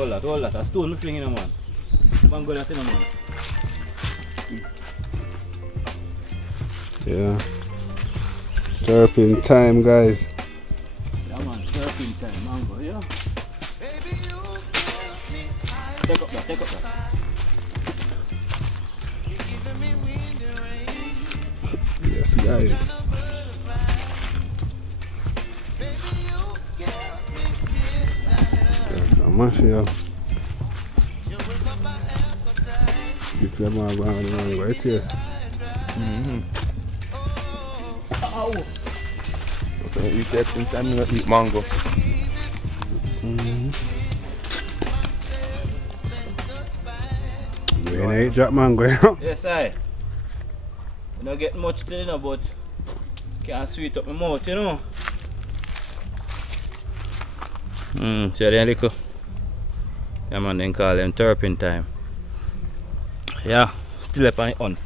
Hold that. A stone fling in a man. Mango that in a man. Yeah. Terpene time, guys. Yeah man, terpene time, mango, yeah. Take up that. Yes, guys. Commercial. If you have mango, right here. Okay, eat that in time you eat mango. You ain't eat drop mango, you know? Yes, I don't get much to you, but can't sweet up my mouth, you know. See that little? Yeah man, then call them terpene time. Yeah, still up on